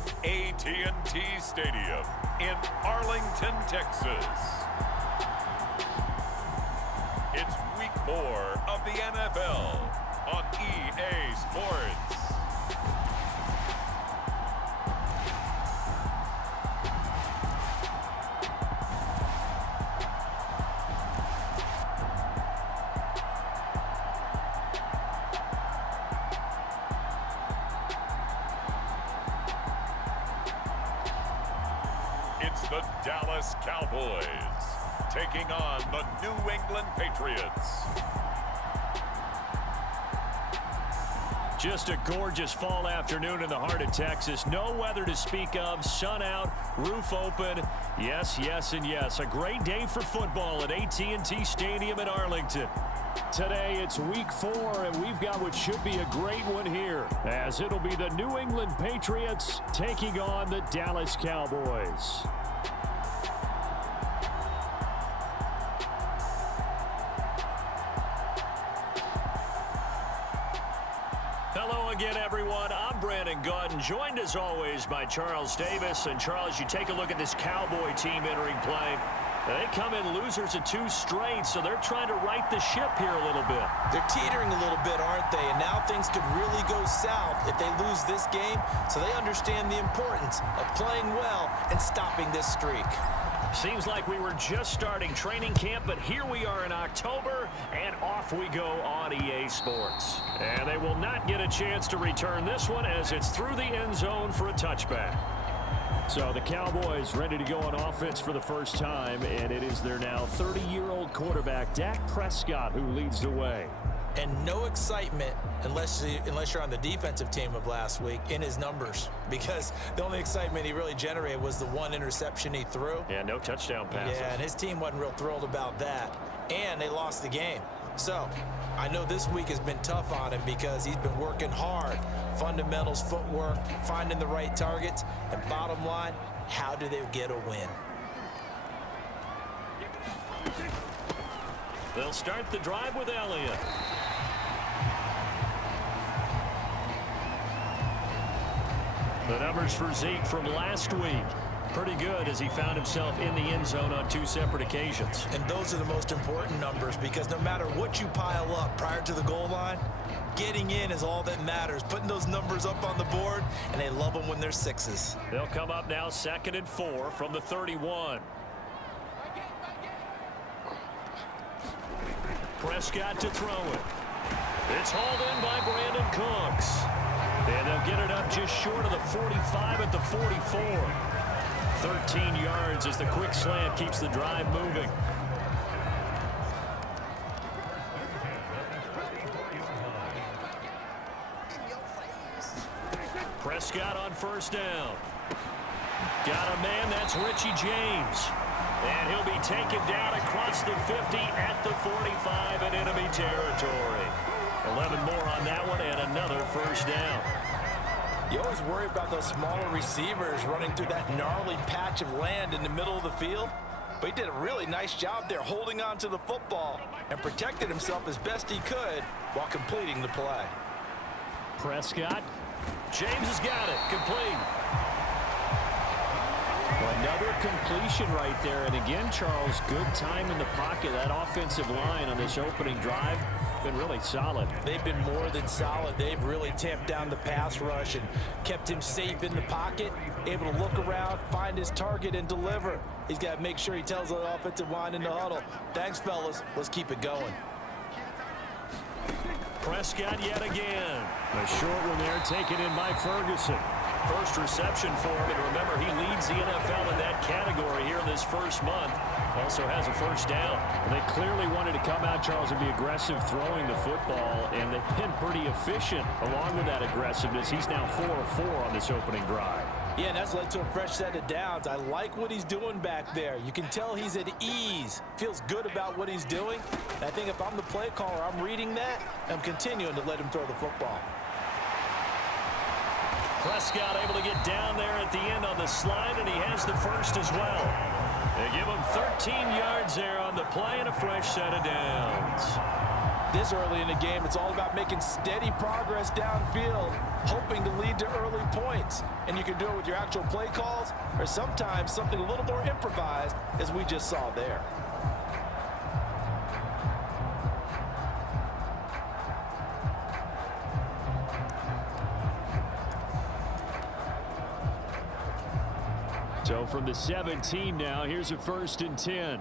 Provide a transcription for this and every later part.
from AT&T Stadium in Arlington, Texas. It's week 4 of the NFL on EA Sports. It's the Dallas Cowboys taking on the New England Patriots. Just a gorgeous fall afternoon in the heart of Texas. No weather to speak of. Sun out, roof open. Yes, yes, and yes. A great day for football at AT&T Stadium in Arlington. Today it's week 4, and we've got what should be a great one here, as it'll be the New England Patriots taking on the Dallas Cowboys. Hello again, everyone. I'm Brandon Gordon, joined as always by Charles Davis. And Charles, you take a look at this Cowboy team entering play. They come in losers of 2 straight, so they're trying to right the ship here a little bit. They're teetering a little bit, aren't they? And now things could really go south if they lose this game. So they understand the importance of playing well and stopping this streak. Seems like we were just starting training camp, but here we are in October, and off we go on EA Sports. And they will not get a chance to return this one, as it's through the end zone for a touchback. So the Cowboys ready to go on offense for the first time, and it is their now 30-year-old quarterback, Dak Prescott, who leads the way. And no excitement unless you're on the defensive team of last week in his numbers, because the only excitement he really generated was the 1 interception he threw. Yeah, no touchdown passes. Yeah, and his team wasn't real thrilled about that. And they lost the game. So I know this week has been tough on him because he's been working hard. Fundamentals, footwork, finding the right targets. And bottom line, how do they get a win? They'll start the drive with Elliott. The numbers for Zeke from last week. Pretty good, as he found himself in the end zone on 2 separate occasions. And those are the most important numbers, because no matter what you pile up prior to the goal line, getting in is all that matters. Putting those numbers up on the board, and they love them when they're 6s. They'll come up now 2nd and 4 from the 31. Prescott to throw it. It's hauled in by Brandon Cooks. And they'll get it up just short of the 45 at the 44. 13 yards as the quick slant keeps the drive moving. Prescott on first down. Got a man, that's Richie James. And he'll be taken down across the 50 at the 45 in enemy territory. 11 more on that one, and another first down. You always worry about those smaller receivers running through that gnarly patch of land in the middle of the field. But he did a really nice job there holding on to the football and protected himself as best he could while completing the play. Prescott. James has got it. Complete. Another completion right there. And again, Charles, good time in the pocket. That offensive line on this opening drive been really solid. They've been more than solid. They've really tamped down the pass rush and kept him safe in the pocket, able to look around, find his target, and deliver. He's got to make sure he tells the offensive line in the huddle, thanks, fellas. Let's keep it going. Prescott yet again. A short one there taken in by Ferguson. First reception for him, and remember, he leads the NFL in that category here this first month. Also has a first down. And they clearly wanted to come out, Charles, and be aggressive throwing the football, and they've been pretty efficient along with that aggressiveness. He's now 4 of 4 on this opening drive. Yeah, and that's led to a fresh set of downs. I like what he's doing back there. You can tell he's at ease, feels good about what he's doing. And I think if I'm the play caller, I'm reading that, and I'm continuing to let him throw the football. Prescott able to get down there at the end on the slide, and he has the first as well. They give him 13 yards there on the play and a fresh set of downs. This early in the game, it's all about making steady progress downfield, hoping to lead to early points. And you can do it with your actual play calls or sometimes something a little more improvised, as we just saw there. So from the 17 now, here's a 1st and 10.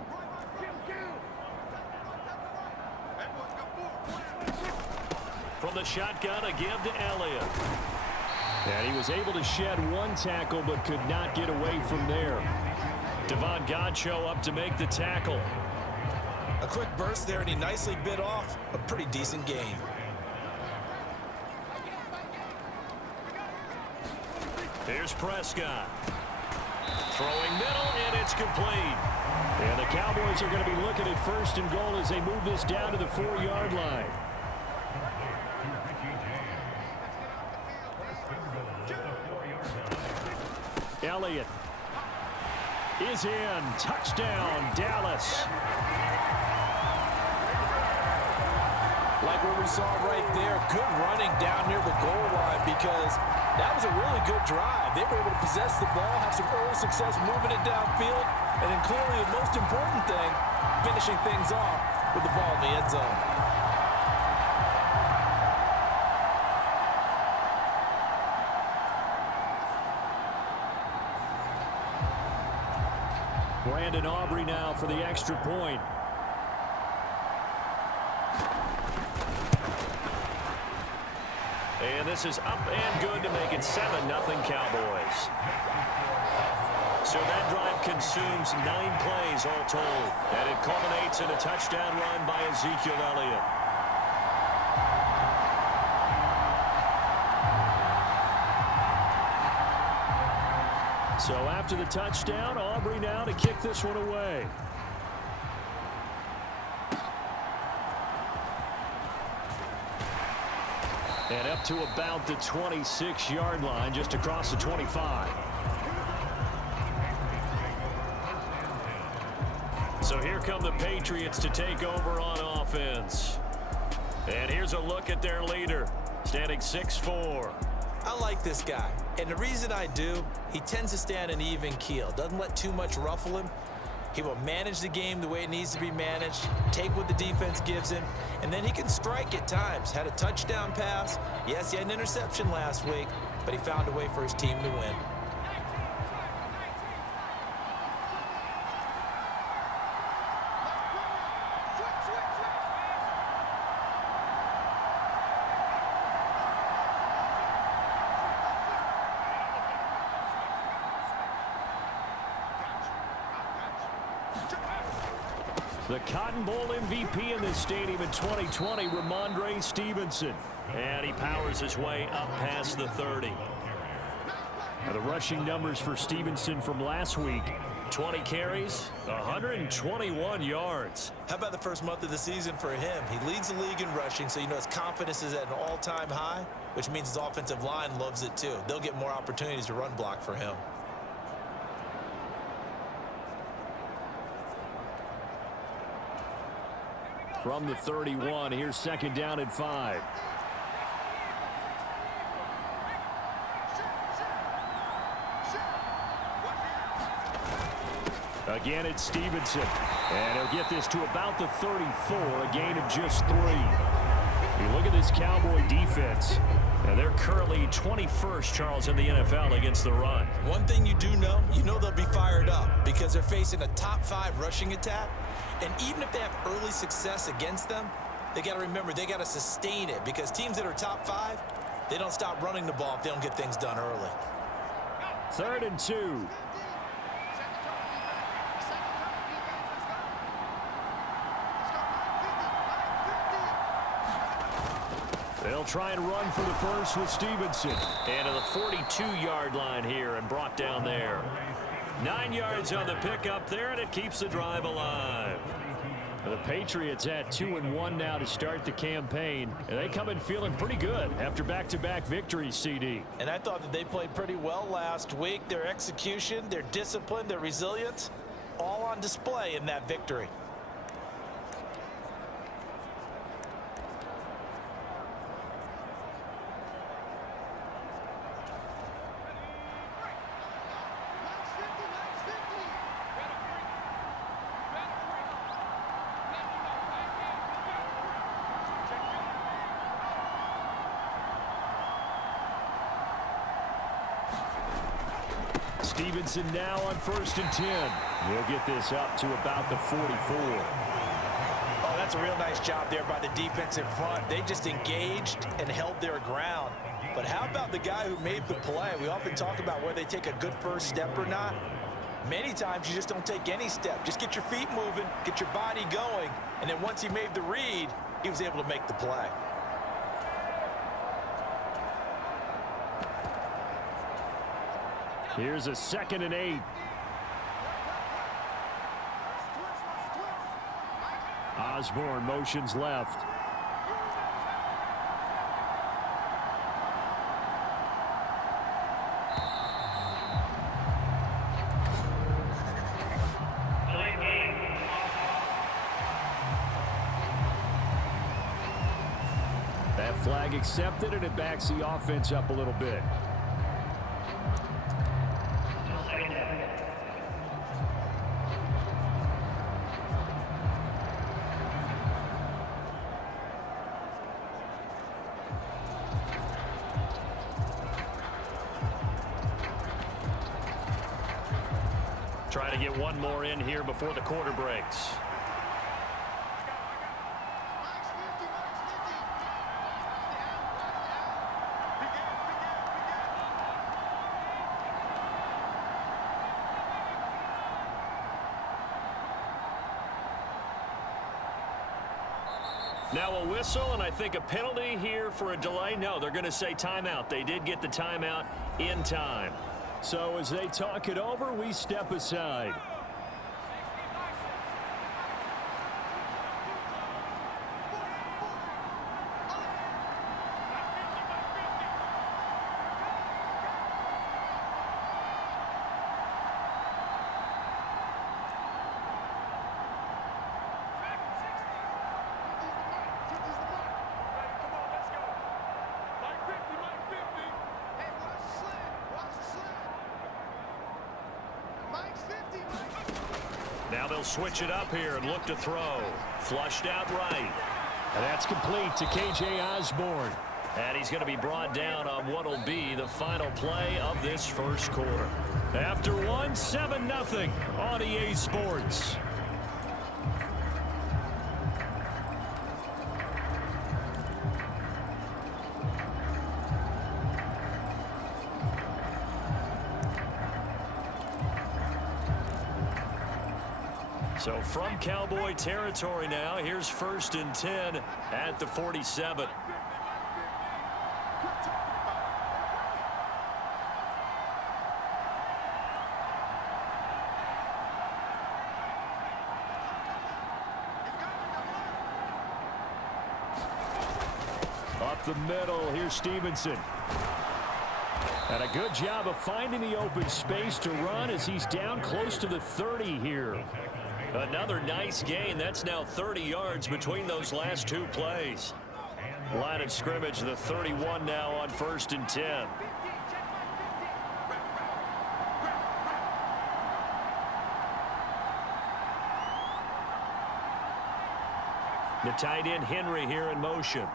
From the shotgun, a give to Elliott. And he was able to shed one tackle but could not get away from there. Devon Godchaux up to make the tackle. A quick burst there, and he nicely bit off a pretty decent gain. Here's Prescott. Throwing middle, and it's complete. And the Cowboys are going to be looking at 1st and goal as they move this down to the 4-yard line. Elliott is in. Touchdown, Dallas. Like what we saw right there, good running down near the goal line, because that was a really good drive. They were able to possess the ball, have some early success moving it downfield, and then clearly the most important thing, finishing things off with the ball in the end zone. Brandon Aubrey now for the extra point. And this is up and good to make it 7-0 Cowboys. So that drive consumes 9 plays all told. And it culminates in a touchdown run by Ezekiel Elliott. So after the touchdown, Aubrey now to kick this one away. And up to about the 26-yard line, just across the 25. So here come the Patriots to take over on offense. And here's a look at their leader, standing 6'4". I like this guy, and the reason I do, he tends to stay on an even keel, doesn't let too much ruffle him. He will manage the game the way it needs to be managed, take what the defense gives him, and then he can strike at times. Had a touchdown pass. Yes, he had an interception last week, but he found a way for his team to win. The Cotton Bowl MVP in this stadium in 2020, Ramondre Stevenson. And he powers his way up past the 30. Now the rushing numbers for Stevenson from last week, 20 carries, 121 yards. How about the first month of the season for him? He leads the league in rushing, so you know his confidence is at an all-time high, which means his offensive line loves it too. They'll get more opportunities to run block for him. From the 31, here's 2nd down and 5. Again, it's Stevenson. And he'll get this to about the 34, a gain of just 3. You look at this Cowboy defense, and they're currently 21st, Charles, in the NFL against the run. One thing you do know, they'll be fired up because they're facing a top 5 rushing attack. And even if they have early success against them, they got to remember they got to sustain it, because teams that are top 5, they don't stop running the ball if they don't get things done early. 3rd and 2. They'll try and run for the first with Stevenson. And to the 42-yard line here and brought down there. 9 yards on the pickup there, and it keeps the drive alive. The Patriots at 2-1 now to start the campaign. And they come in feeling pretty good after back-to-back victories, CD. And I thought that they played pretty well last week. Their execution, their discipline, their resilience, all on display in that victory. Stevenson now on 1st and 10. We'll get this up to about the 44. Oh, that's a real nice job there by the defensive front. They just engaged and held their ground. But how about the guy who made the play? We often talk about whether they take a good first step or not. Many times you just don't take any step. Just get your feet moving, get your body going, and then once he made the read, he was able to make the play. Here's a 2nd and 8. Osborne motions left. That flag accepted, and it backs the offense up a little bit. Try to get one more in here before the quarter breaks. Now a whistle, and I think a penalty here for a delay. No, they're going to say timeout. They did get the timeout in time. So as they talk it over, we step aside. Now they'll switch it up here and look to throw. Flushed out right. And that's complete to K.J. Osborne. And he's going to be brought down on what will be the final play of this first quarter. After one, 7-0 on EA Sports. So from Cowboy territory now, here's 1st and 10 at the 47. Up the middle, here's Stevenson. And a good job of finding the open space to run as he's down close to the 30 here. Another nice gain. That's now 30 yards between those last two plays. Line of scrimmage, the 31 now on 1st and 10. The tight end Henry here in motion.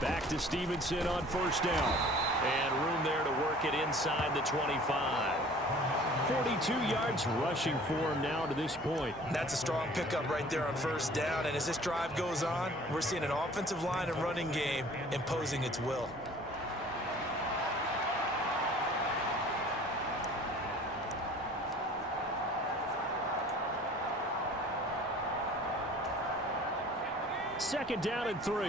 Back to Stevenson on 1st down. And room there to work it inside the 25. 42 yards rushing for him now to this point. That's a strong pickup right there on 1st down. And as this drive goes on, we're seeing an offensive line and running game imposing its will. Second down and 3.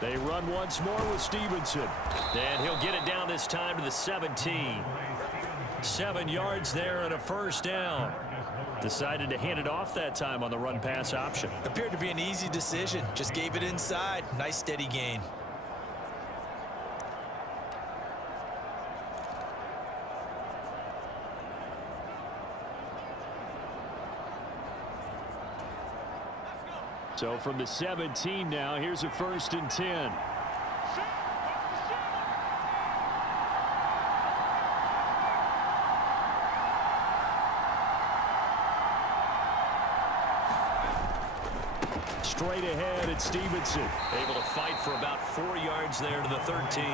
They run once more with Stevenson. And he'll get it down this time to the 17. 7 yards there and a 1st down. Decided to hand it off that time on the run-pass option. Appeared to be an easy decision. Just gave it inside. Nice steady gain. So from the 17 now, here's a 1st and 10. Straight ahead at Stevenson. Able to fight for about 4 yards there to the 13.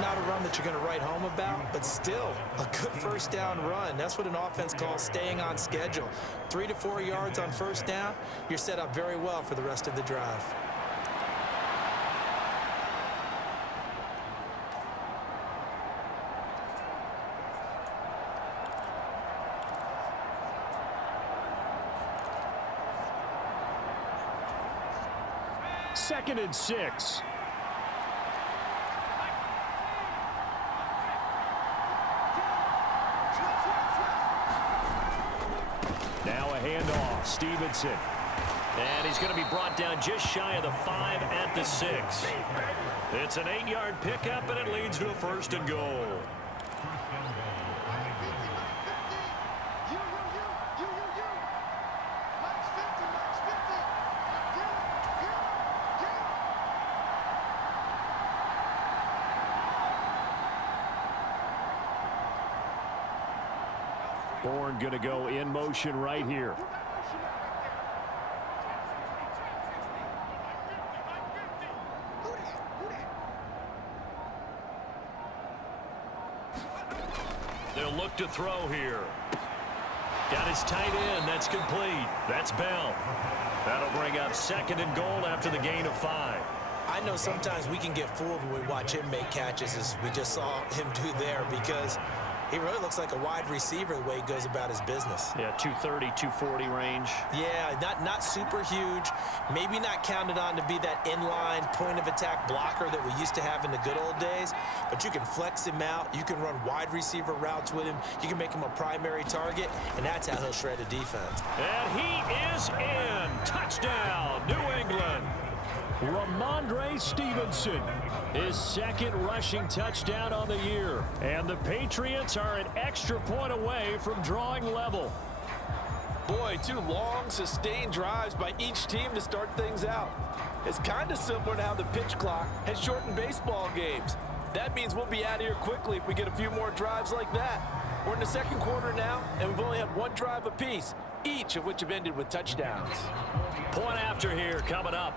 Not a run that you're going to write home about, but still a good 1st down run. That's what an offense calls staying on schedule. 3 to 4 yards on 1st down, you're set up very well for the rest of the drive. Second and 6. Now a handoff. Stevenson. And he's going to be brought down just shy of the 5 at the 6. It's an 8-yard pickup, and it leads to a 1st and goal. Bourne going to go in motion right here. They'll look to throw here. Got his tight end. That's complete. That's Bell. That'll bring up 2nd and goal after the gain of 5. I know sometimes we can get fooled when we watch him make catches, as we just saw him do there, because he really looks like a wide receiver the way he goes about his business. Yeah, 230, 240 range. Yeah, not super huge. Maybe not counted on to be that inline point-of-attack blocker that we used to have in the good old days. But you can flex him out. You can run wide receiver routes with him. You can make him a primary target, and that's how he'll shred a defense. And he is in. Touchdown, New England. Ramondre Stevenson, his 2nd rushing touchdown on the year. And the Patriots are an extra point away from drawing level. Boy, 2 long, sustained drives by each team to start things out. It's kind of similar to how the pitch clock has shortened baseball games. That means we'll be out of here quickly if we get a few more drives like that. We're in the 2nd quarter now, and we've only had 1 drive apiece, each of which have ended with touchdowns. Point after here coming up.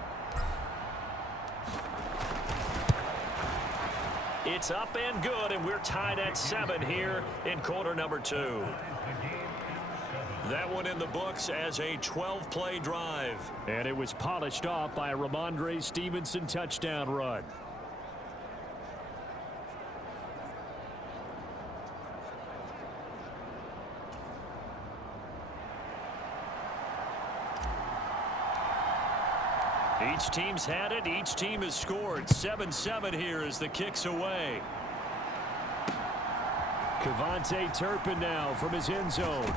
It's up and good, and we're tied at 7 here in quarter number 2. That one in the books as a 12-play drive. And it was polished off by a Ramondre Stevenson touchdown run. Each team's had it. Each team has scored. 7-7 here as the kick's away. Cavante Turpin now from his end zone.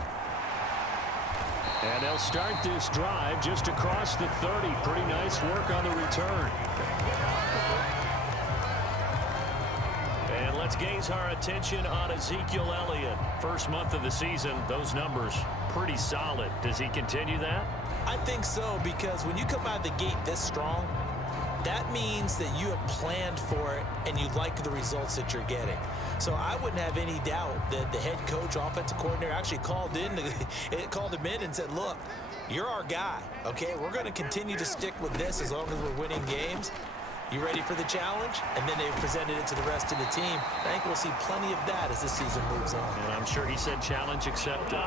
And they'll start this drive just across the 30. Pretty nice work on the return. And let's gaze our attention on Ezekiel Elliott. First month of the season, those numbers pretty solid. Does he continue that? I think so, because when you come out of the gate this strong, that means that you have planned for it and you like the results that you're getting. So I wouldn't have any doubt that the head coach, offensive coordinator, actually called him in and said, look, you're our guy, okay? We're going to continue to stick with this as long as we're winning games. You ready for the challenge? And then they presented it to the rest of the team. I think we'll see plenty of that as the season moves on. And I'm sure he said challenge accepted.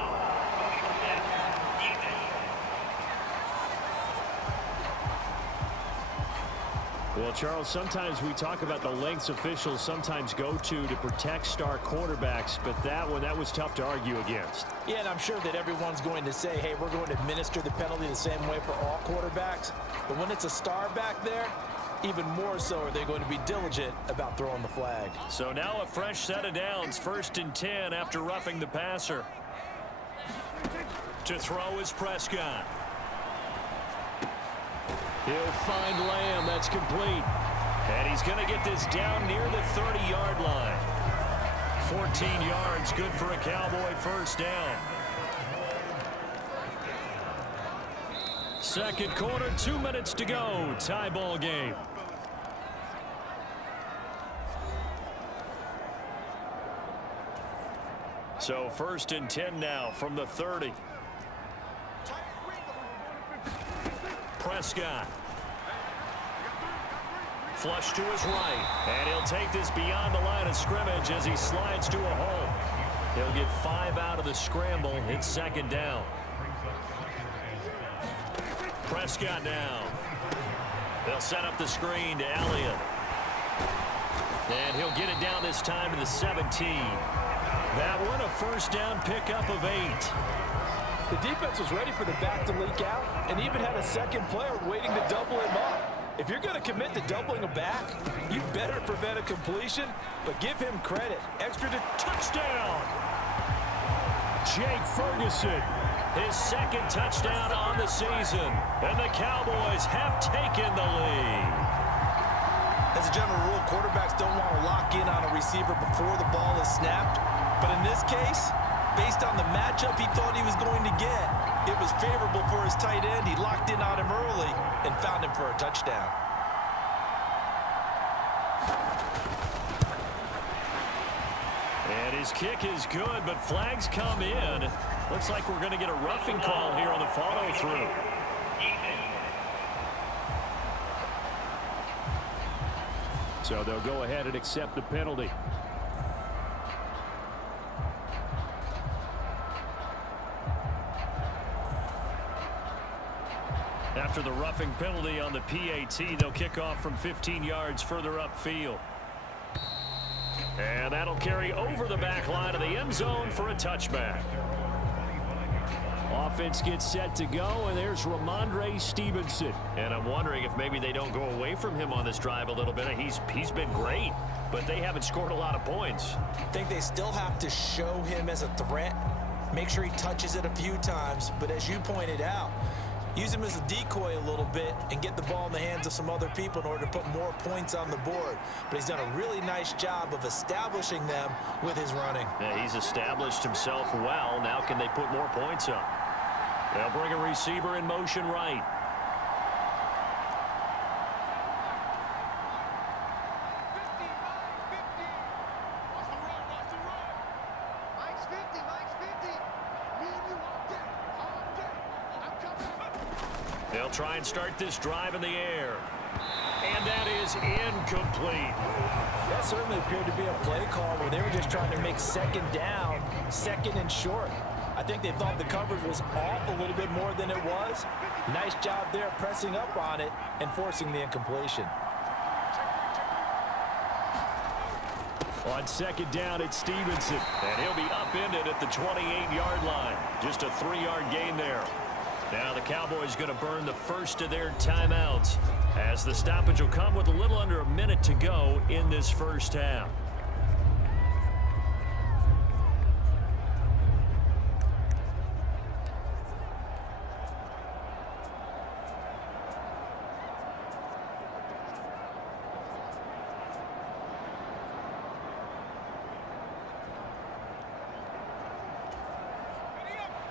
Well, Charles, sometimes we talk about the lengths officials sometimes go to protect star quarterbacks, but that was tough to argue against. Yeah, and I'm sure that everyone's going to say, hey, we're going to administer the penalty the same way for all quarterbacks. But when it's a star back there, even more so are they going to be diligent about throwing the flag. So now a fresh set of downs, 1st and 10 after roughing the passer. To throw is Prescott. He'll find Lamb. That's complete. And he's going to get this down near the 30-yard line. 14 yards, good for a Cowboy 1st down. second quarter, 2 minutes to go. Tie ball game. So 1st and 10 now from the 30. Prescott. Flush to his right. And he'll take this beyond the line of scrimmage as he slides to a hole. He'll get 5 out of the scramble. It's 2nd down. Prescott now. They'll set up the screen to Elliott. And he'll get it down this time to the 17. That one a 1st down pickup of 8. The defense was ready for the back to leak out and even had a second player waiting to double him up. If you're going to commit to doubling a back, you better prevent a completion, but give him credit. Extra to touchdown. Jake Ferguson, his 2nd touchdown on the season. And the Cowboys have taken the lead. As a general rule, quarterbacks don't want to lock in on a receiver before the ball is snapped. But in this case, based on the matchup he thought he was going to get, it was favorable for his tight end. He locked in on him early and found him for a touchdown. And his kick is good, but flags come in. Looks like we're going to get a roughing call here on the follow-through. So they'll go ahead and accept the penalty. After the roughing penalty on the PAT, they'll kick off from 15 yards further upfield. And that'll carry over the back line of the end zone for a touchback. Offense gets set to go, and there's Ramondre Stevenson. And I'm wondering if maybe they don't go away from him on this drive a little bit. He's been great, but they haven't scored a lot of points. I think they still have to show him as a threat. Make sure he touches it a few times. But as you pointed out, use him as a decoy a little bit and get the ball in the hands of some other people in order to put more points on the board. But he's done a really nice job of establishing them with his running. Yeah, he's established himself well. Now can they put more points up? They'll bring a receiver in motion right. They'll try and start this drive in the air. And that is incomplete. That certainly appeared to be a play call where they were just trying to make 2nd down, 2nd and short. I think they thought the coverage was off a little bit more than it was. Nice job there pressing up on it and forcing the incompletion. On 2nd down, it's Stevenson. And he'll be upended at the 28-yard line. Just a 3-yard gain there. Now the Cowboys going to burn the first of their timeouts as the stoppage will come with a little under a minute to go in this first half.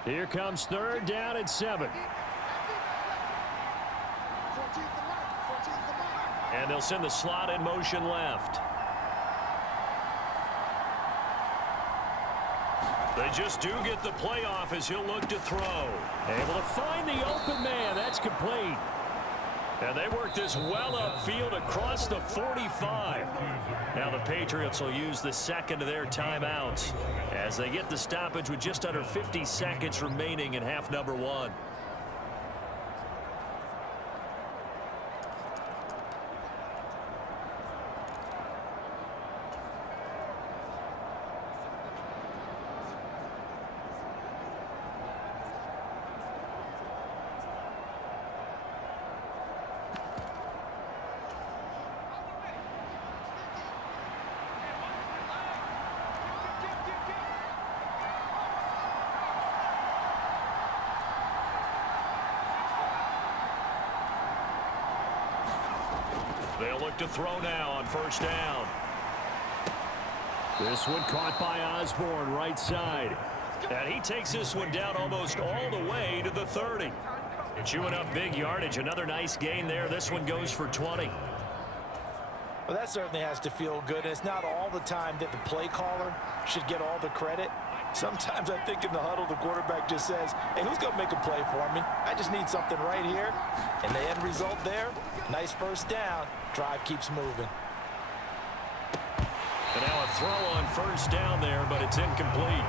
Here comes 3rd down and 7. And they'll send the slot in motion left. They just do get the play off as he'll look to throw. Able to find the open man. That's complete. And they work this well upfield across the 45. Now the Patriots will use the 2nd of their timeouts as they get the stoppage with just under 50 seconds remaining in half number 1. They'll look to throw now on 1st down. This one caught by Osborne, right side. And he takes this one down almost all the way to the 30. Chewing up big yardage. Another nice gain there. This one goes for 20. Well, that certainly has to feel good. And it's not all the time that the play caller should get all the credit. Sometimes I think in the huddle, the quarterback just says, hey, who's going to make a play for me? I just need something right here. And the end result there, nice first down. Drive keeps moving. And now a throw on first down there, but it's incomplete.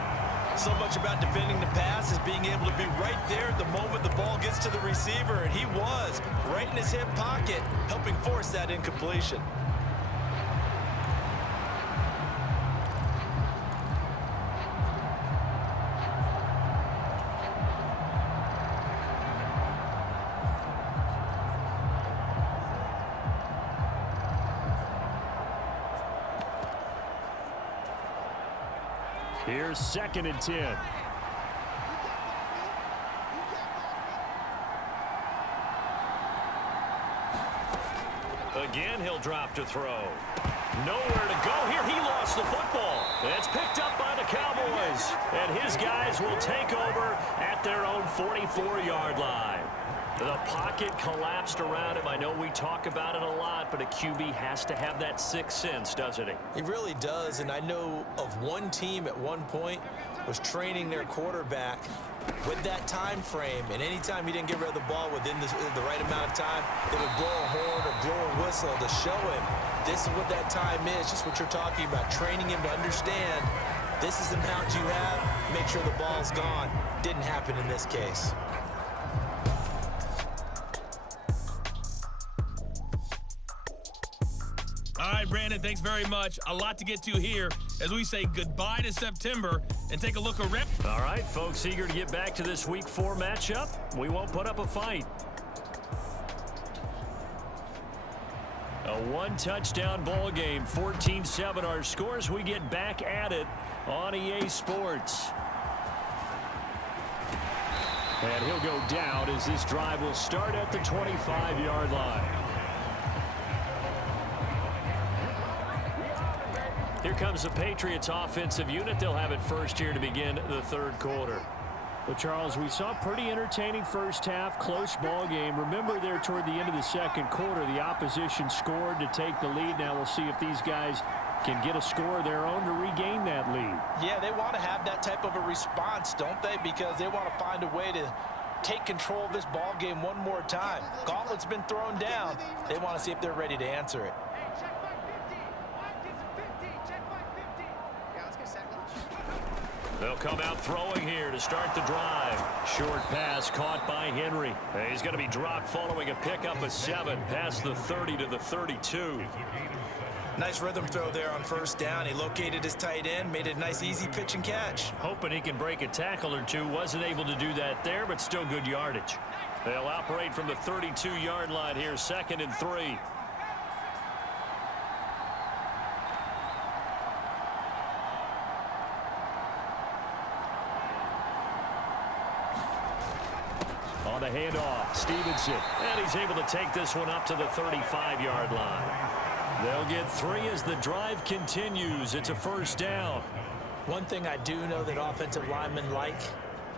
So much about defending the pass is being able to be right there the moment the ball gets to the receiver. And he was right in his hip pocket, helping force that incompletion. Here's 2nd and 10. Again, he'll drop to throw. Nowhere to go here. He lost the football. It's picked up by the Cowboys. And his guys will take over at their own 44-yard line. The pocket collapsed around him. I know we talk about it a lot, but a QB has to have that sixth sense, doesn't he? He really does, and I know of one team at one point was training their quarterback with that time frame, and anytime he didn't get rid of the ball within the right amount of time, they would blow a horn or blow a whistle to show him this is what that time is, just what you're talking about, training him to understand this is the amount you have, make sure the ball's gone. Didn't happen in this case. All right, Brandon, thanks very much. A lot to get to here as we say goodbye to September and take a look at rep. All right, folks, eager to get back to this Week 4 matchup. We won't put up a fight. A one-touchdown ball game, 14-7 our scores. We get back at it on EA Sports. And he'll go down as this drive will start at the 25-yard line. Here comes the Patriots offensive unit. They'll have it first here to begin the third quarter. Well, Charles, we saw a pretty entertaining first half, close ball game. Remember there toward the end of the second quarter, the opposition scored to take the lead. Now we'll see if these guys can get a score of their own to regain that lead. Yeah, they want to have that type of a response, don't they? Because they want to find a way to take control of this ball game one more time. Gauntlet's been thrown down. They want to see if they're ready to answer it. They'll come out throwing here to start the drive. Short pass caught by Henry. He's going to be dropped following a pickup of 7 past the 30 to the 32. Nice rhythm throw there on first down. He located his tight end, made a nice easy pitch and catch. Hoping he can break a tackle or two. Wasn't able to do that there, but still good yardage. They'll operate from the 32-yard line here, 2nd and 3. On the handoff, Stevenson. And he's able to take this one up to the 35-yard line. They'll get 3 as the drive continues. It's a first down. One thing I do know that offensive linemen like,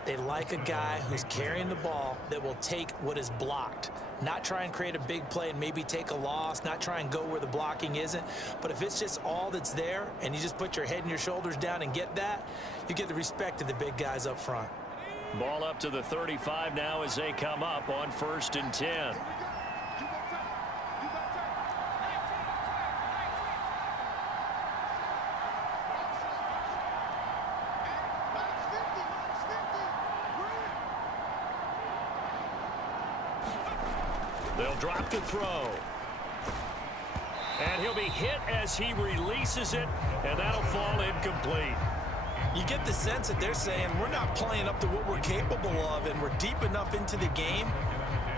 they like a guy who's carrying the ball that will take what is blocked. Not try and create a big play and maybe take a loss, not try and go where the blocking isn't. But if it's just all that's there and you just put your head and your shoulders down and get that, you get the respect of the big guys up front. Ball up to the 35 now as they come up on 1st and 10. They'll drop the throw. And he'll be hit as he releases it, and that'll fall incomplete. You get the sense that they're saying we're not playing up to what we're capable of, and we're deep enough into the game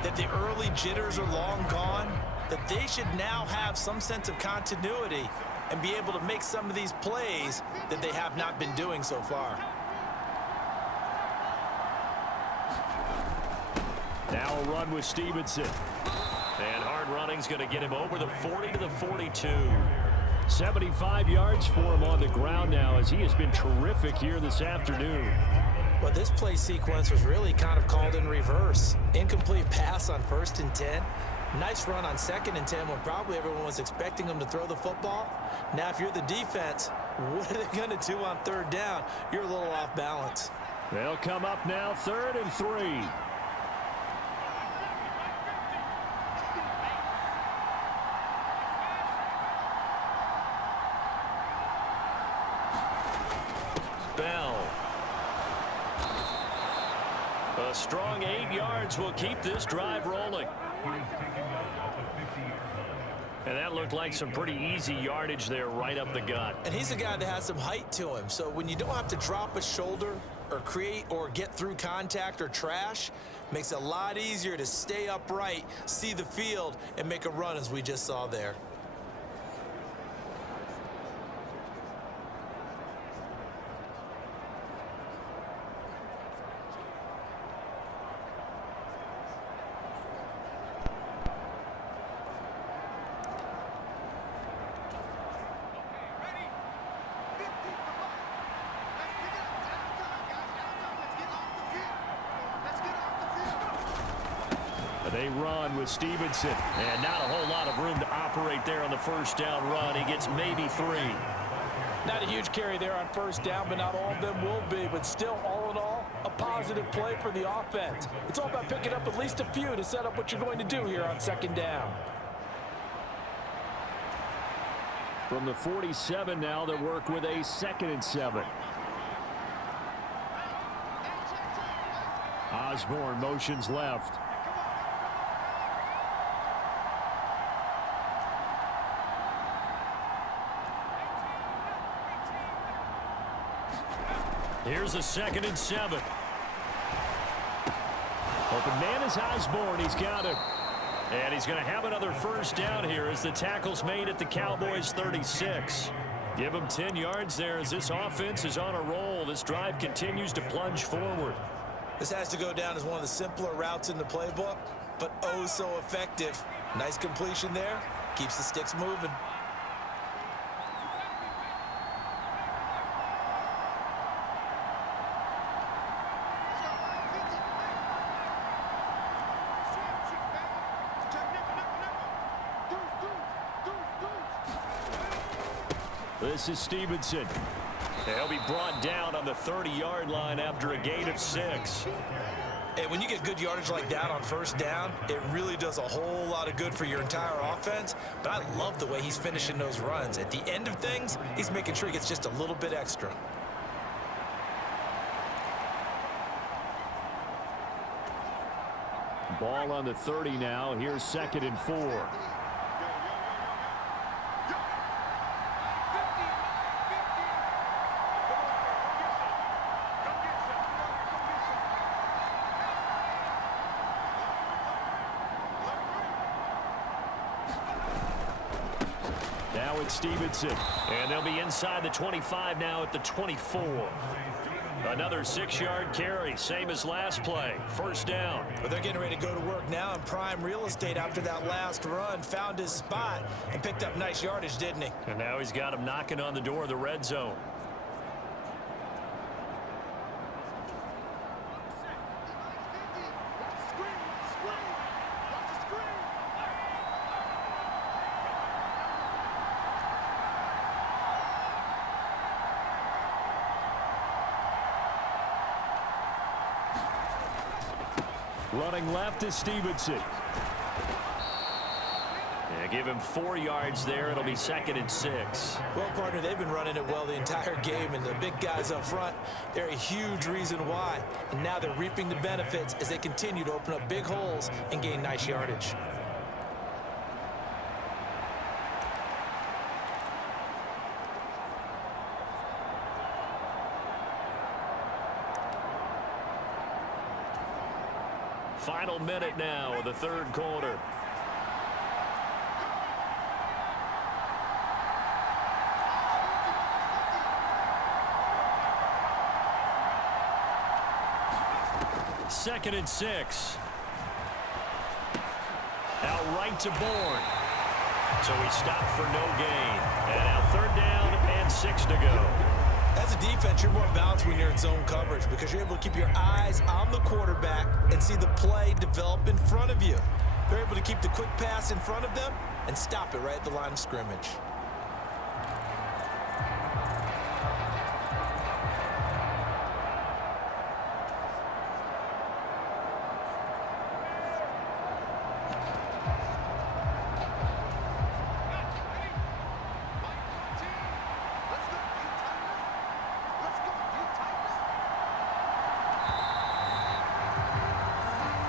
that the early jitters are long gone, that they should now have some sense of continuity and be able to make some of these plays that they have not been doing so far. Now a run with Stevenson. And hard running's going to get him over the 40 to the 42. 75 yards for him on the ground now as he has been terrific here this afternoon. Well, this play sequence was really kind of called in reverse. Incomplete pass on 1st and 10. Nice run on 2nd and 10 when probably everyone was expecting them to throw the football. Now, if you're the defense, what are they going to do on 3rd down? You're a little off balance. They'll come up now 3rd and 3. Bell. A strong 8 yards will keep this drive rolling. And that looked like some pretty easy yardage there right up the gut. And he's a guy that has some height to him. So when you don't have to drop a shoulder or create or get through contact or trash, makes it a lot easier to stay upright, see the field, and make a run as we just saw there. They run with Stevenson, and not a whole lot of room to operate there on the 1st down run. He gets maybe 3. Not a huge carry there on 1st down, but not all of them will be. But still, all in all, a positive play for the offense. It's all about picking up at least a few to set up what you're going to do here on 2nd down. From the 47 now, they work with a 2nd and 7. Osborne motions left. Here's a 2nd and 7. Open man is Osborne. He's got it. And he's going to have another 1st down here as the tackle's made at the Cowboys 36. Give him 10 yards there as this offense is on a roll. This drive continues to plunge forward. This has to go down as one of the simpler routes in the playbook, but oh so effective. Nice completion there. Keeps the sticks moving. This is Stevenson. He'll be brought down on the 30-yard line after a gain of 6. And when you get good yardage like that on 1st down, it really does a whole lot of good for your entire offense. But I love the way he's finishing those runs. At the end of things, he's making sure he gets just a little bit extra. Ball on the 30 now. Here's 2nd and 4. Now it's Stevenson. And they'll be inside the 25 now at the 24. Another 6-yard carry, same as last play. 1st down. But they're getting ready to go to work now in prime real estate after that last run. Found his spot and picked up nice yardage, didn't he? And now he's got him knocking on the door of the red zone. Running left is Stevenson. Yeah, give him 4 yards there. It'll be 2nd and 6. Well, partner, they've been running it well the entire game, and the big guys up front, they're a huge reason why. And now they're reaping the benefits as they continue to open up big holes and gain nice yardage. Final minute now of the 3rd quarter. Second and 6. Out right to Bourne. So he stopped for no gain. And now 3rd down and 6 to go. As a defense, you're more balanced when you're in zone coverage because you're able to keep your eyes on the quarterback and see the play develop in front of you. They're able to keep the quick pass in front of them and stop it right at the line of scrimmage.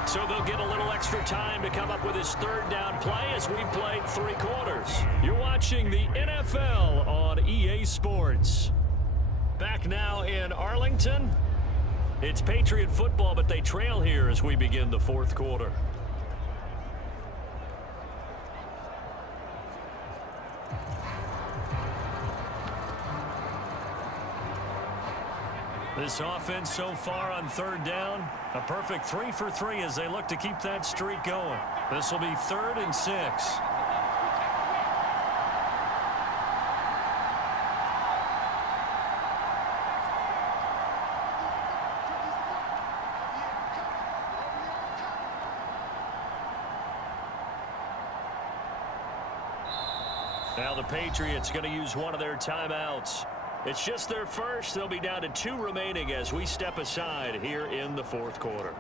So they'll get a little extra time to come up with his third down play as we played 3 quarters. You're watching the NFL on EA Sports. Back now in Arlington. It's Patriot football, but they trail here as we begin the 4th quarter. This offense so far on 3rd down, a perfect 3 for 3 as they look to keep that streak going. This will be 3rd and 6. Now the Patriots going to use one of their timeouts. It's just their first. They'll be down to 2 remaining as we step aside here in the 4th quarter.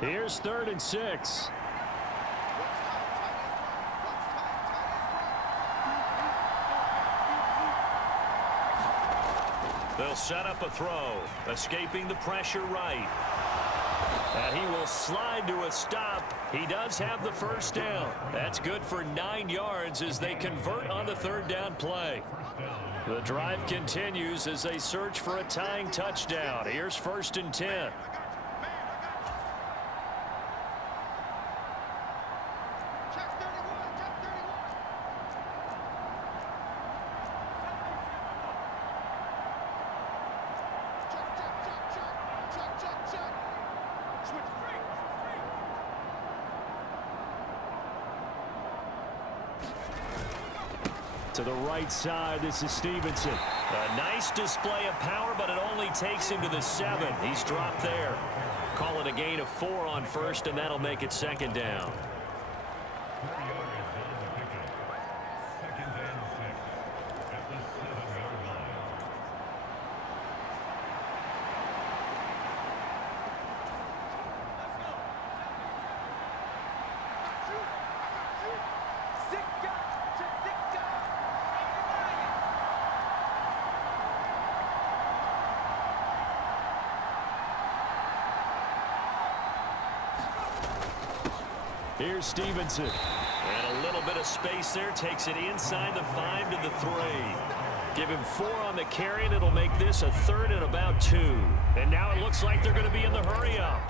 Here's 3rd and 6. They'll set up a throw, escaping the pressure right. And he will slide to a stop. He does have the first down. That's good for 9 yards as they convert on the 3rd down play. The drive continues as they search for a tying touchdown. Here's 1st and 10. To the right side, this is Stevenson. A nice display of power, but it only takes him to the 7. He's dropped there. Call it a gain of 4 on 1st, and that'll make it 2nd down. Here's Stevenson. And a little bit of space there. Takes it inside the 5 to the 3. Give him 4 on the carry, and it'll make this a 3rd and about 2. And now it looks like they're going to be in the hurry-up.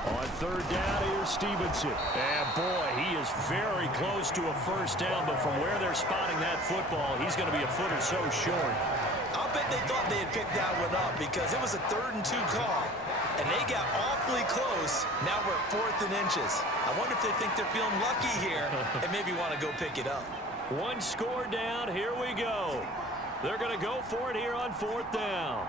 On 3rd down, here's Stevenson. And boy, he is very close to a first down, but from where they're spotting that football, he's going to be a foot or so short. I'll bet they thought they had picked that one up because it was a 3rd and 2 call, and they got awfully close. Now we're at 4th and inches. I wonder if they think they're feeling lucky here and maybe want to go pick it up. 1 score down. Here we go. They're going to go for it here on 4th down.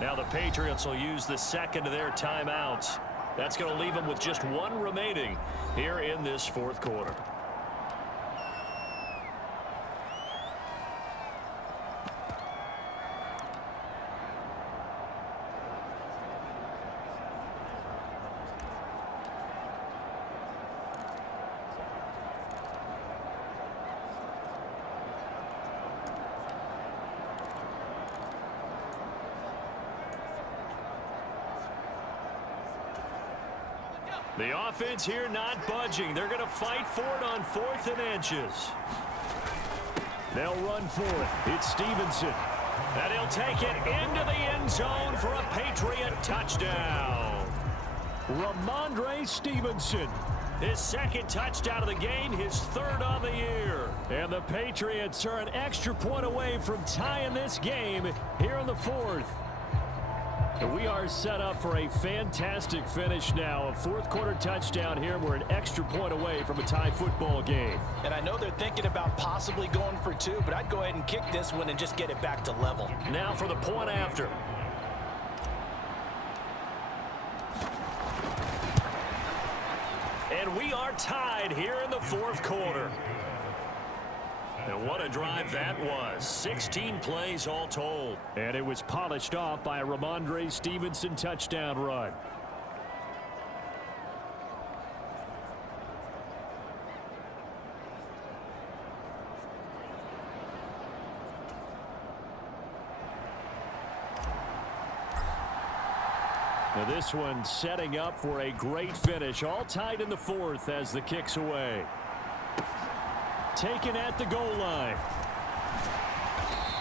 Now the Patriots will use the 2nd of their timeouts. That's going to leave them with just 1 remaining here in this 4th quarter. The offense here not budging. They're going to fight for it on 4th and inches. They'll run for it. It's Stevenson. And he'll take it into the end zone for a Patriot touchdown. Ramondre Stevenson. His 2nd touchdown of the game, his 3rd on the year. And the Patriots are an extra point away from tying this game here in the 4th. And we are set up for a fantastic finish now. A 4th quarter touchdown here. We're an extra point away from a tie football game. And I know they're thinking about possibly going for 2, but I'd go ahead and kick this one and just get it back to level. Now for the point after. And we are tied here in the 4th quarter. And what a drive that was. 16 plays all told. And it was polished off by a Ramondre Stevenson touchdown run. Now this one setting up for a great finish. All tied in the 4th as the kick's away. Taken at the goal line.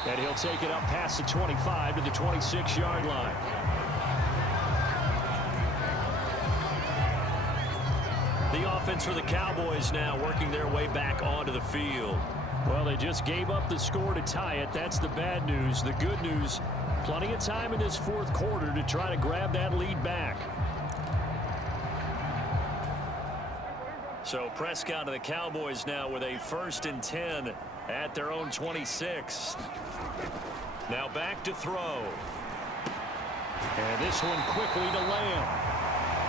And he'll take it up past the 25 to the 26-yard line. The offense for the Cowboys now working their way back onto the field. Well, they just gave up the score to tie it. That's the bad news. The good news, plenty of time in this 4th quarter to try to grab that lead back. So Prescott of the Cowboys now with a 1st and 10 at their own 26. Now back to throw. And this one quickly to Lamb.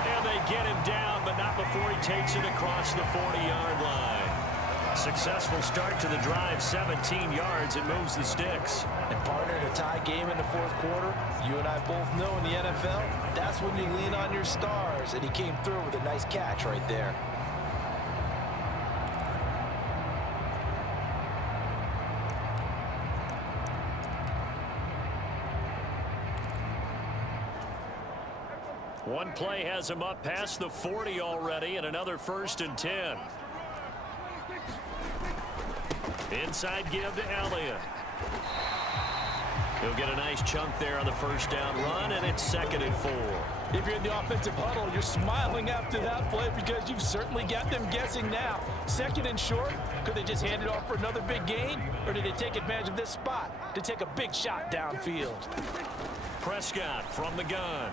And they get him down, but not before he takes it across the 40-yard line. Successful start to the drive, 17 yards, and moves the sticks. And partner, in a tie game in the 4th quarter, you and I both know in the NFL, that's when you lean on your stars. And he came through with a nice catch right there. One play has him up past the 40 already, and another 1st and 10. Inside give to Elliott. He'll get a nice chunk there on the 1st down run, and it's 2nd and 4. If you're in the offensive huddle, you're smiling after that play because you've certainly got them guessing now. 2nd and short, could they just hand it off for another big gain? Or did they take advantage of this spot to take a big shot downfield? Prescott from the gun.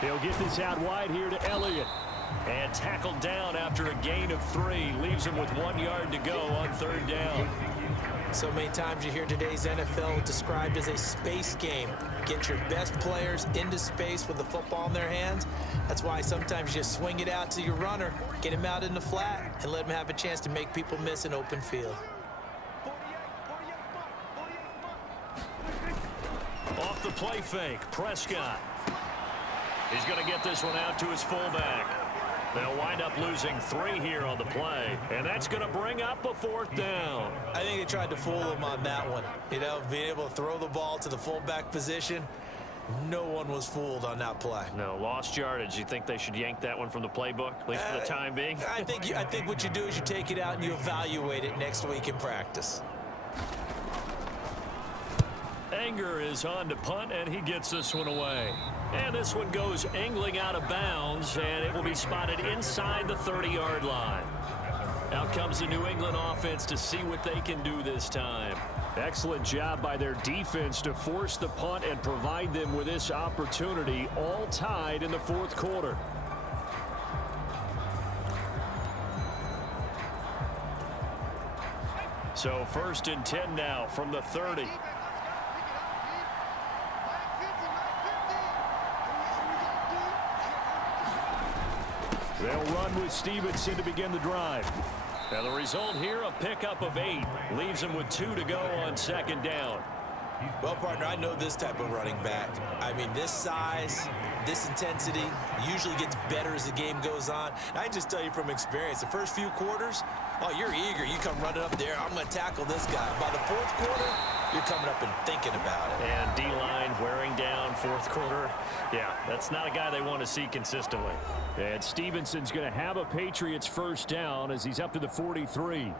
He'll get this out wide here to Elliott. And tackled down after a gain of 3. Leaves him with 1 yard to go on 3rd down. So many times you hear today's NFL described as a space game. Get your best players into space with the football in their hands. That's why sometimes you just swing it out to your runner, get him out in the flat, and let him have a chance to make people miss an open field. Off the play fake, Prescott. He's going to get this one out to his fullback. They'll wind up losing 3 here on the play, and that's going to bring up a 4th down. I think they tried to fool him on that one. You know, being able to throw the ball to the fullback position, no one was fooled on that play. No, lost yardage. You think they should yank that one from the playbook, at least for the time being? I think what you do is you take it out and you evaluate it next week in practice. Anger is on to punt, and he gets this one away. And this one goes angling out of bounds, and it will be spotted inside the 30-yard line. Out comes the New England offense to see what they can do this time. Excellent job by their defense to force the punt and provide them with this opportunity, all tied in the 4th quarter. So 1st and 10 now from the 30. They'll run with Stevenson to begin the drive. Now the result here, a pickup of 8. Leaves him with 2 to go on 2nd down. Well, partner, I know this type of running back. I mean, this size, this intensity usually gets better as the game goes on. And I can just tell you from experience, the first few quarters, oh, you're eager. You come running up there, I'm going to tackle this guy. By the 4th quarter, you're coming up and thinking about it. And D-line wearing down fourth quarter. Yeah, that's not a guy they want to see consistently. And Stevenson's going to have a Patriots first down as he's up to the 43.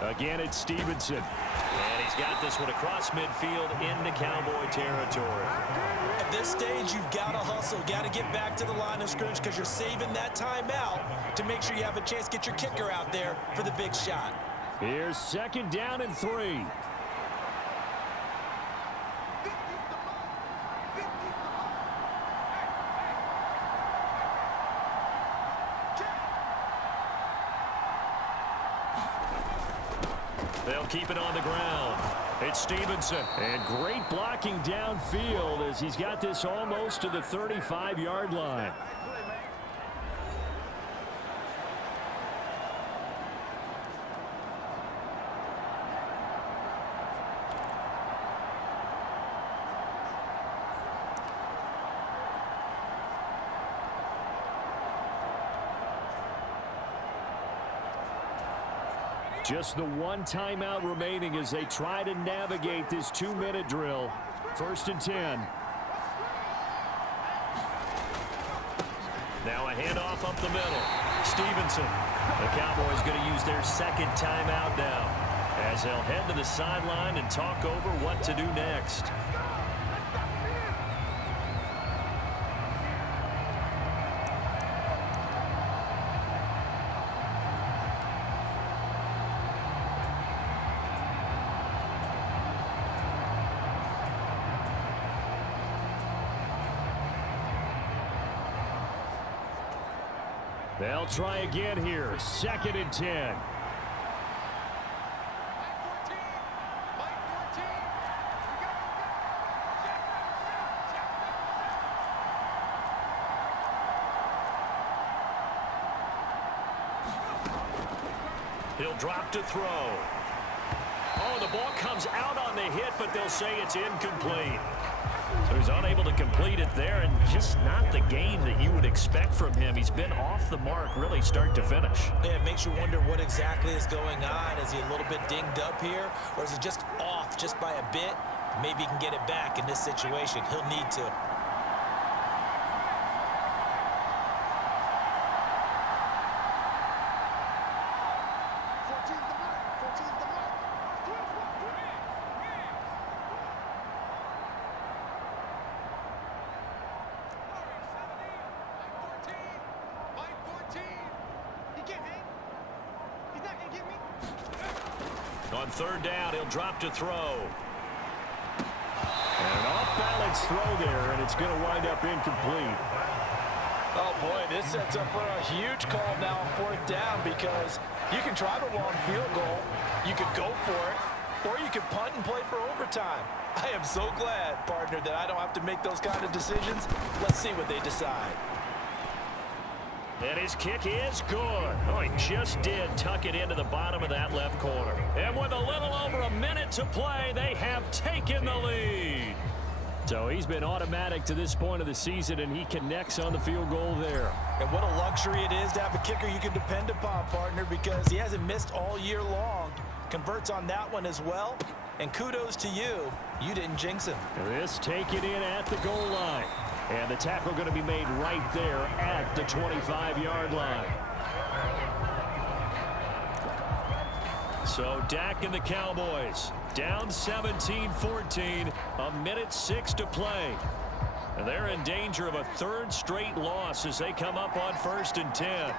Again, it's Stevenson. And he's got this one across midfield into Cowboy territory. At this stage, you've got to hustle, got to get back to the line of scrimmage because you're saving that timeout to make sure you have a chance to get your kicker out there for the big shot. Here's 2nd down and 3. They'll keep it on the ground. It's Stevenson. And great blocking downfield as he's got this almost to the 35-yard line. Just the one timeout remaining as they try to navigate this 2-minute drill. 1st and 10. Now a handoff up the middle. Stevenson. The Cowboys going to use their 2nd timeout now as they'll head to the sideline and talk over what to do next. They'll try again here. 2nd and 10. He'll drop to throw. Oh, the ball comes out on the hit, but they'll say it's incomplete. So he's unable to complete it there, and just not the game that you would expect from him. He's been off the mark really start to finish. Yeah, it makes you wonder what exactly is going on. Is he a little bit dinged up here, or is it just off just by a bit? Maybe he can get it back in this situation. He'll need to. On 3rd down, he'll drop to throw. And an off-balance throw there, and it's going to wind up incomplete. Oh, boy, this sets up for a huge call now on 4th down because you can try the long field goal, you could go for it, or you could punt and play for overtime. I am so glad, partner, that I don't have to make those kind of decisions. Let's see what they decide. And his kick is good. Oh, he just did tuck it into the bottom of that left corner. And with a little over a minute to play, they have taken the lead. So he's been automatic to this point of the season, and he connects on the field goal there. And what a luxury it is to have a kicker you can depend upon, partner, because he hasn't missed all year long. Converts on that one as well. And kudos to you. You didn't jinx him. This taken in at the goal line. And the tackle going to be made right there at the 25-yard line. So Dak and the Cowboys down 17-14, a minute 6 to play. And they're in danger of a 3rd straight loss as they come up on 1st and 10.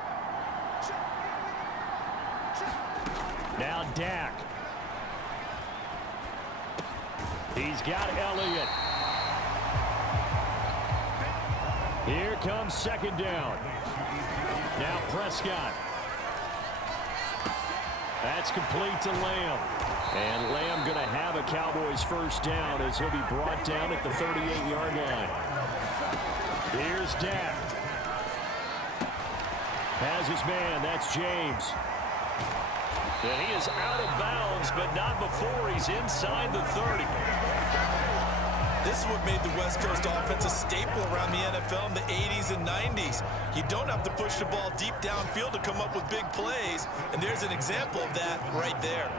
Now Dak. He's got Elliott. Here comes 2nd down. Now Prescott. That's complete to Lamb. And Lamb going to have a Cowboys first down as he'll be brought down at the 38-yard line. Here's Dak. Has his man. That's James. And he is out of bounds, but not before he's inside the 30. This is what made the West Coast offense a staple around the NFL in the 80s and 90s. You don't have to push the ball deep downfield to come up with big plays, and there's an example of that right there.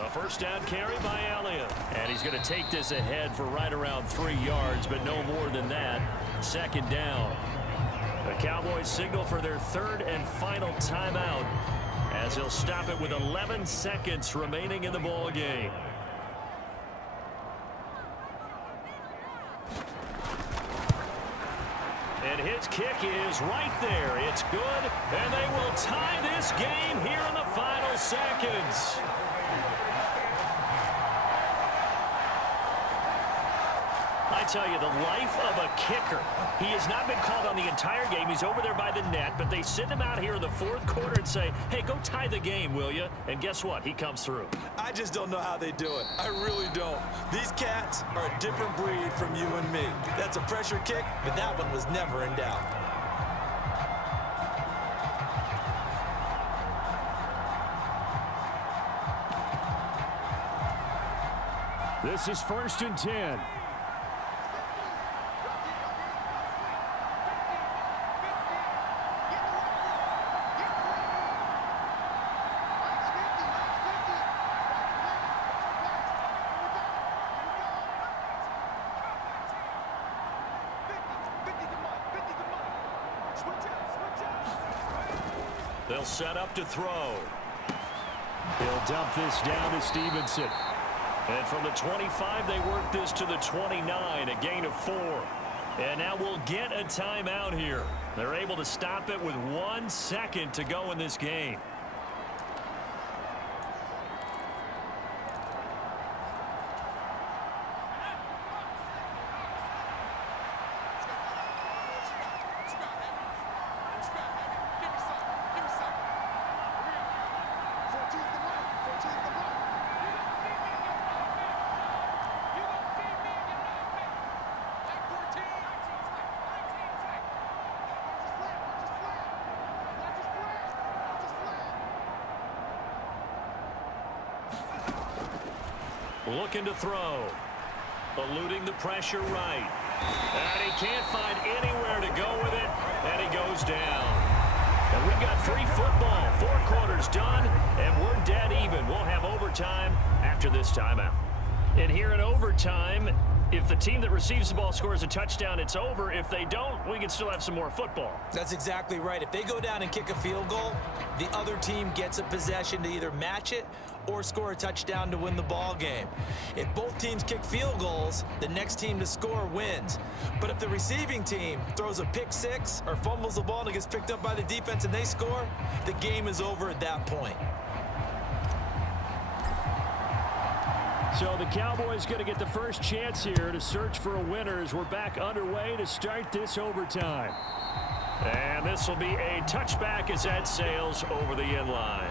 A first down carry by Elliott. And he's going to take this ahead for right around 3 yards, but no more than that. Second down. The Cowboys signal for their third and final timeout as he'll stop it with 11 seconds remaining in the ball game. And his kick is right there. It's good, and they will tie this game here in the final seconds. I tell you, the life of a kicker. He has not been called on the entire game. He's over there by the net, but they send him out here in the fourth quarter and say, hey, go tie the game, will you? And guess what? He comes through. I just don't know how they do it. I really don't. These cats are a different breed from you and me. That's a pressure kick, but that one was never in doubt. This is 1st and 10. They'll set up to throw. He'll dump this down to Stevenson. And from the 25, they work this to the 29, a gain of 4. And now we'll get a timeout here. They're able to stop it with 1 second to go in this game. Looking to throw. Eluding the pressure right. And he can't find anywhere to go with it. And he goes down. And we've got free football. 4 quarters done. And we're dead even. We'll have overtime after this timeout. And here in overtime, if the team that receives the ball scores a touchdown, it's over. If they don't, we can still have some more football. That's exactly right. If they go down and kick a field goal, the other team gets a possession to either match it or score a touchdown to win the ball game. If both teams kick field goals, the next team to score wins. But if the receiving team throws a pick six or fumbles the ball and it gets picked up by the defense and they score, the game is over at that point. So the Cowboys going to get the first chance here to search for a winner as we're back underway to start this overtime. And this will be a touchback as that sails over the end line.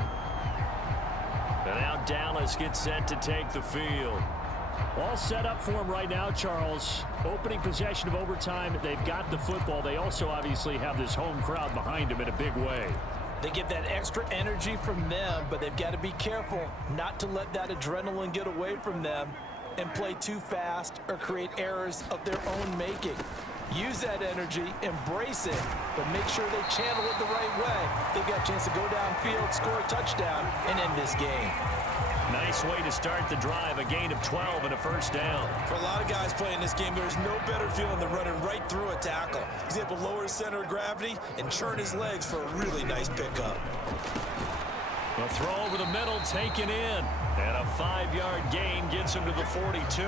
And now Dallas gets set to take the field. All set up for him right now, Charles. Opening possession of overtime. They've got the football. They also obviously have this home crowd behind them in a big way. They get that extra energy from them, but they've got to be careful not to let that adrenaline get away from them and play too fast or create errors of their own making. Use that energy, embrace it, but make sure they channel it the right way. They've got a chance to go downfield, score a touchdown, and end this game. Nice way to start the drive, a gain of 12 and a first down. For a lot of guys playing this game, there's no better feeling than running right through a tackle. He's able to lower his center of gravity and churn his legs for a really nice pickup. A throw over the middle taken in, and a 5-yard gain gets him to the 42.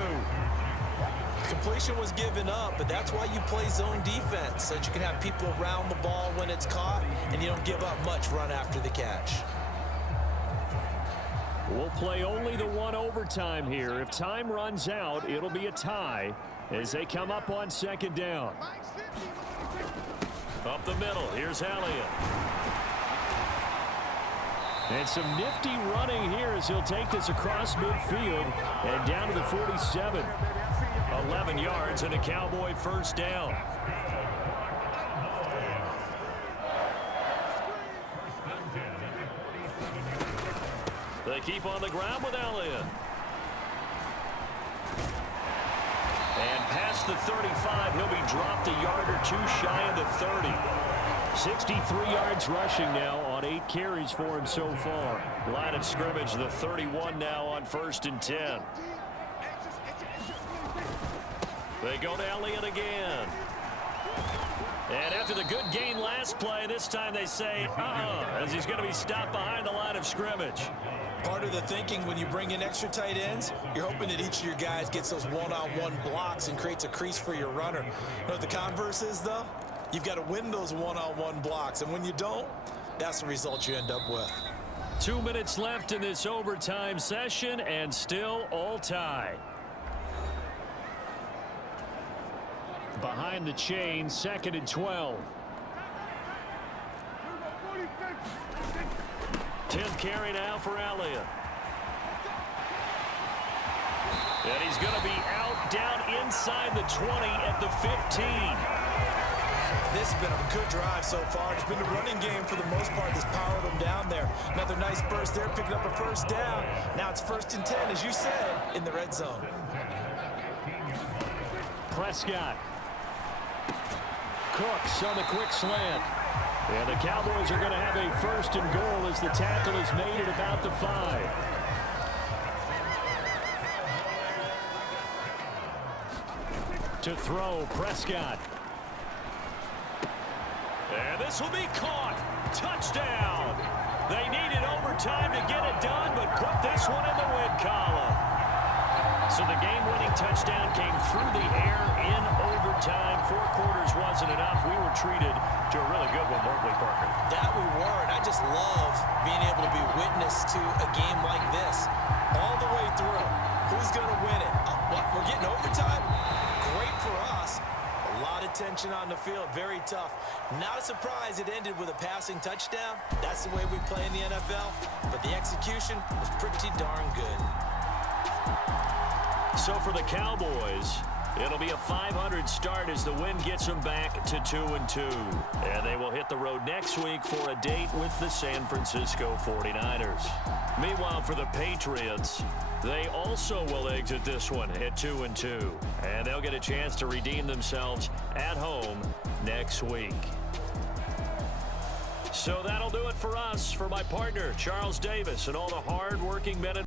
Completion was given up, but that's why you play zone defense, so that you can have people around the ball when it's caught, and you don't give up much run after the catch. We'll play only the one overtime here. If time runs out, it'll be a tie as they come up on second down. Up the middle, here's Elliott. And some nifty running here as he'll take this across midfield and down to the 47. 11 yards and a Cowboy first down. They keep on the ground with Elliott. And past the 35, he'll be dropped a yard or two shy of the 30. 63 yards rushing now on 8 carries for him so far. Line of scrimmage, the 31 now on 1st and 10. They go to Elliott again. And after the good gain last play, this time they say, as he's going to be stopped behind the line of scrimmage. Part of the thinking when you bring in extra tight ends, you're hoping that each of your guys gets those one-on-one blocks and creates a crease for your runner. You know what the converse is, though? You've got to win those one-on-one blocks, and when you don't, that's the result you end up with. 2 minutes left in this overtime session, and still all tied. Behind the chain, 2nd and 12. 10th carry now for Elliott. And he's going to be out down inside the 20 at the 15. This has been a good drive so far. It's been the running game for the most part that's powered them down there. Another nice burst there, picking up a first down. Now it's 1st and 10, as you said, in the red zone. Prescott. Cooks on the quick slant. And the Cowboys are going to have a 1st and goal as the tackle is made at about the 5. To throw, Prescott. And this will be caught. Touchdown. They needed overtime to get it done, but put this one in the win column. So the game-winning touchdown came through the air in overtime. 4 quarters wasn't enough. We were treated to a really good one, weren't we, Parker? That we were, and I just love being able to be witness to a game like this. All the way through. Who's going to win it? What, we're getting overtime? Great for us. A lot of tension on the field. Very tough. Not a surprise it ended with a passing touchdown. That's the way we play in the NFL. But the execution was pretty darn good. So for the Cowboys, it'll be a 500 start as the win gets them back to 2-2. And they will hit the road next week for a date with the San Francisco 49ers. Meanwhile, for the Patriots, they also will exit this one at 2-2. And they'll get a chance to redeem themselves at home next week. So that'll do it for us. For my partner, Charles Davis, and all the hard-working men and